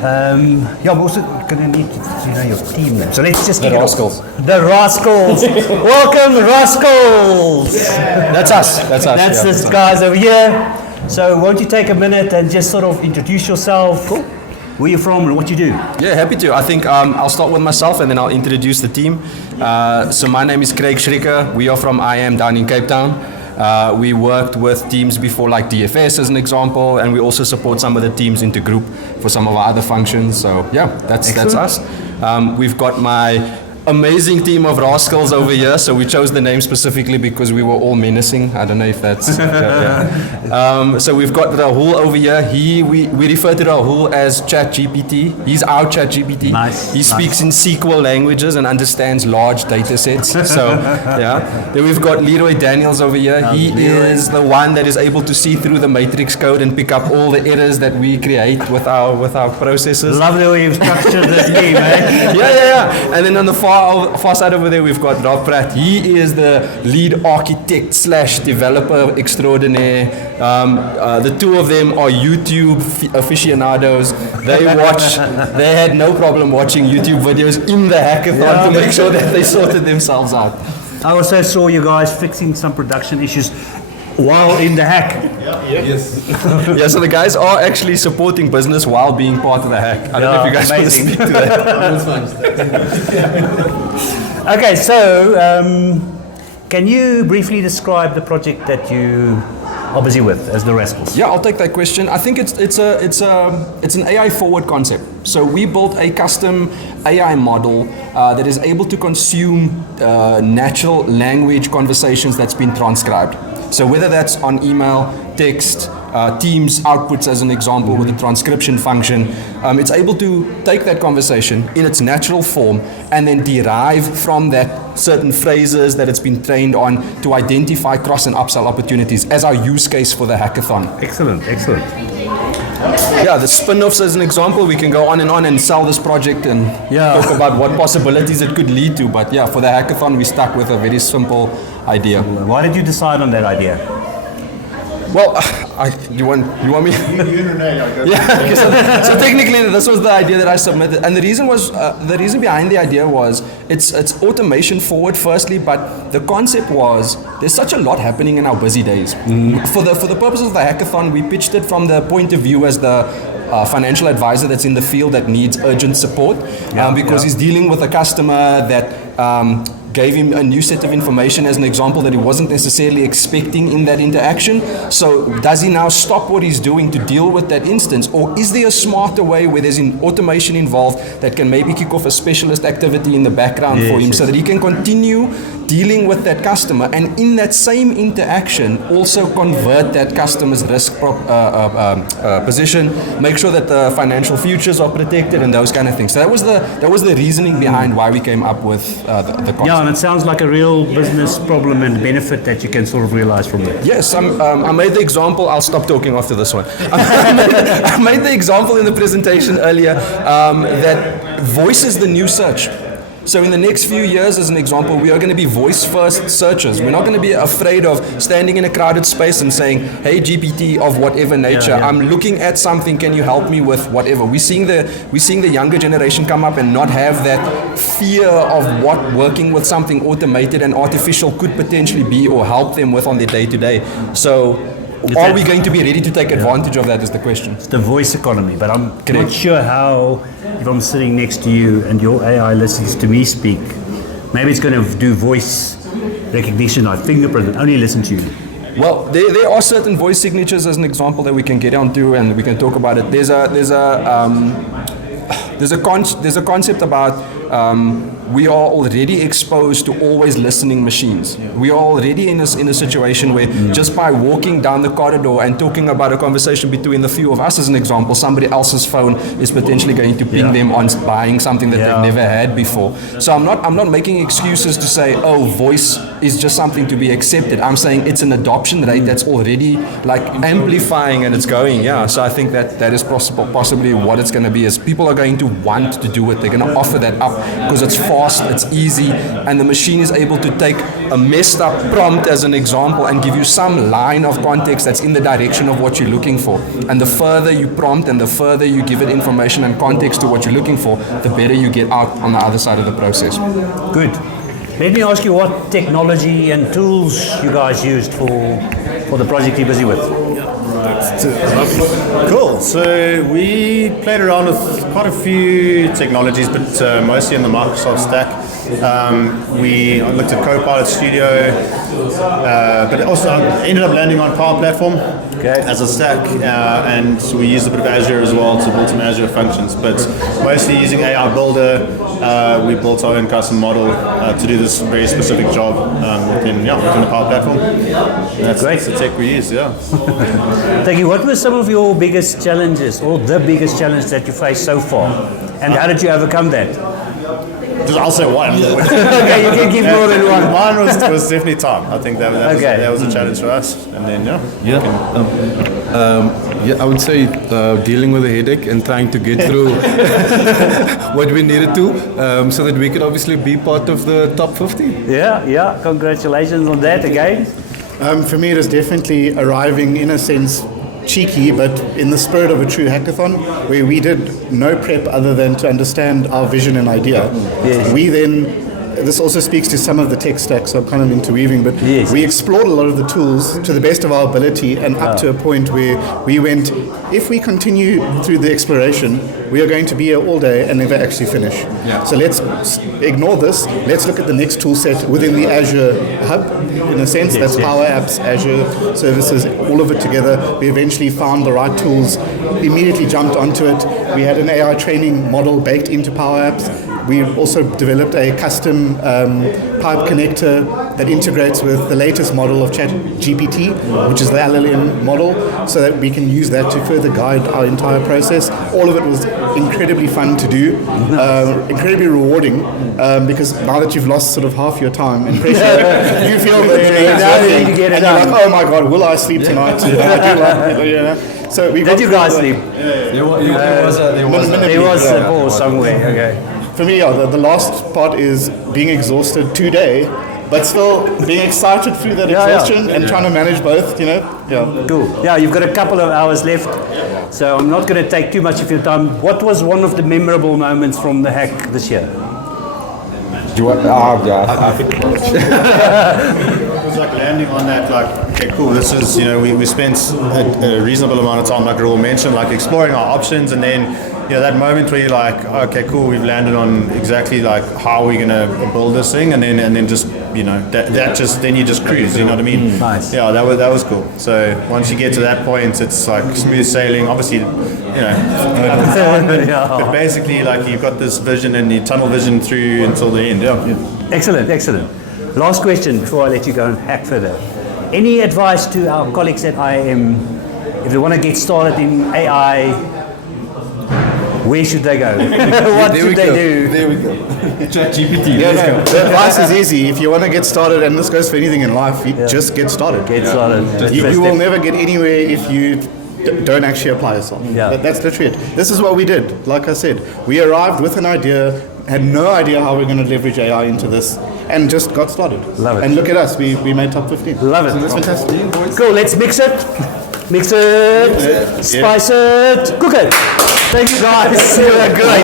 Yeah, I'm also going to need to know your team name. So let's just The kick it off. Rascals. The Rascals. Welcome, Rascals. That's us. That's us. That's yeah, the guys over here. So won't you take a minute and just sort of introduce yourself? Cool. Where you from and what you do? Yeah, happy to. I think I'll start with myself and then I'll introduce the team. So my name is Craig Schrikker. We are from IAM down in Cape Town. We worked with teams before like DFS as an example, and we also support some of the teams into group for some of our other functions. So yeah, that's us. We've got my amazing team of Rascals over here. So we chose the name specifically because we were all menacing. I don't know if that's... so we've got Rahul over here. We refer to Rahul as ChatGPT. He's our ChatGPT. Nice. He speaks in SQL languages and understands large data sets. So yeah. Then we've got Leroy Daniels over here. He is the one that is able to see through the matrix code and pick up all the errors that we create with our processes. Love the way you've structured this game, eh? Yeah. And then on the far side over there, we've got Rob Pratt. He is the lead architect / developer extraordinaire. The two of them are YouTube aficionados. They had no problem watching YouTube videos in the hackathon to make sure that they sorted themselves out. I also saw you guys fixing some production issues while in the hack. Yes. Yeah, so the guys are actually supporting business while being part of the hack. I don't know if you guys want to speak to that. Okay, so can you briefly describe the project that you are busy with as the Rascals? Yeah, I'll take that question. I think it's an AI forward concept. So we built a custom AI model that is able to consume natural language conversations that's been transcribed. So whether that's on email, text, Teams outputs as an example with the transcription function, it's able to take that conversation in its natural form and then derive from that certain phrases that it's been trained on to identify cross and upsell opportunities as our use case for the hackathon. Excellent. Yeah, the spin-offs as an example, we can go on and sell this project and talk about what possibilities it could lead to. But yeah, for the hackathon, we stuck with a very simple idea. Why did you decide on that idea? Well, you want me? Yeah. So technically, this was the idea that I submitted, and the reason behind the idea was it's automation forward, firstly, but the concept was there's such a lot happening in our busy days. For the purposes of the hackathon, we pitched it from the point of view as the financial advisor that's in the field that needs urgent support because he's dealing with a customer that gave him a new set of information as an example that he wasn't necessarily expecting in that interaction. So does he now stop what he's doing to deal with that instance, or is there a smarter way where there's an automation involved that can maybe kick off a specialist activity in the background for him so that he can continue dealing with that customer and in that same interaction also convert that customer's risk position, make sure that the financial futures are protected and those kind of things. So that was the reasoning behind why we came up with the concept. Yeah, and it sounds like a real business problem and benefit that you can sort of realize from it. Yes, I made the example. I'll stop talking after this one. I made the example in the presentation earlier that voice is the new search. So in the next few years, as an example, we are going to be voice-first searchers. We're not going to be afraid of standing in a crowded space and saying, hey, GPT of whatever nature, I'm looking at something, can you help me with whatever? We're seeing the younger generation come up and not have that fear of what working with something automated and artificial could potentially be or help them with on their day-to-day. So are we going to be ready to take advantage of that is the question. It's the voice economy, but I'm not sure how, if I'm sitting next to you and your AI listens to me speak, maybe it's going to do voice recognition like fingerprint and only listen to you. Well, there are certain voice signatures as an example that we can get onto and we can talk about it. There's a concept about we are already exposed to always listening machines. We are already in a situation where just by walking down the corridor and talking about a conversation between the few of us as an example, somebody else's phone is potentially going to ping them on buying something that they've never had before. So I'm not making excuses to say, oh, voice is just something to be accepted. I'm saying it's an adoption rate that's already like amplifying and it's going. So I think that is possibly what it's going to be is people are going to want to do it. They're going to offer that up because it's fast, it's easy, and the machine is able to take a messed up prompt as an example and give you some line of context that's in the direction of what you're looking for. And the further you prompt and the further you give it information and context to what you're looking for, the better you get out on the other side of the process. Good. Let me ask you what technology and tools you guys used for the project you're busy with. Cool. So we played around with quite a few technologies, but mostly in the Microsoft stack. We looked at Copilot Studio, but also ended up landing on Power Platform as a stack, and we used a bit of Azure as well to build some Azure functions, but mostly using AI Builder. We built our own custom model to do this very specific job within the Power Platform. That's Great. the tech we use, yeah. Thank you. What were some of your biggest challenges, or the biggest challenge that you faced so far, and how did you overcome that? I'll say one. Okay, you can give more than one. Mine was definitely time. I think that was a challenge for us. And then, I would say dealing with a headache and trying to get through what we needed to, so that we could obviously be part of the top 50. Yeah. Congratulations on that again. For me, it is definitely arriving, in a sense, cheeky, but in the spirit of a true hackathon, where we did no prep other than to understand our vision and idea. Yes. We then, this also speaks to some of the tech stack, so I'm kind of interweaving, but yes, we explored a lot of the tools to the best of our ability, and up to a point where we went, if we continue through the exploration, we are going to be here all day and never actually finish. So let's ignore this. Let's look at the next tool set within the Azure hub. In a sense, that's Power Apps, Azure services, all of it together. We eventually found the right tools, immediately jumped onto it. We had an AI training model baked into Power Apps. We also developed a custom pipe connector that integrates with the latest model of ChatGPT, which is the LLM model, so that we can use that to further guide our entire process. All of it was incredibly fun to do, incredibly rewarding, because now that you've lost sort of half your time and pressure, you feel that you get it and done. you're like, oh my God, will I sleep tonight? I do like it, So we Did you guys sleep? There was a pause somewhere. Okay. For me, the last part is being exhausted today, but still being excited through that exhaustion and trying to manage both, Cool. Yeah, you've got a couple of hours left, so I'm not going to take too much of your time. What was one of the memorable moments from the hack this year? it was like landing on that, like, okay, cool, this is, we spent a reasonable amount of time, like Rahul mentioned, like exploring our options, and then that moment where you're like, okay, cool, we've landed on exactly like how we're gonna build this thing, and then just then you just cruise, you know what I mean? Nice. Yeah, that was cool. So once you get to that point, it's like smooth sailing. Obviously, but basically, like, you've got this vision and you tunnel vision through until the end. Yeah. Excellent. Last question before I let you go and hack further. Any advice to our colleagues at IAM if they want to get started in AI? Where should they go? What should they do? There we go. ChatGPT. The advice is easy. If you want to get started, and this goes for anything in life, you just get started. Get started. You will never get anywhere if you don't actually apply yourself. Yeah. That's literally it. This is what we did. Like I said, we arrived with an idea, had no idea how we're going to leverage AI into this, and just got started. Love it. And look at us, we made top 15. Love it. So that's fantastic. Cool, let's mix it, spice it, cook it. Thank you guys. Great.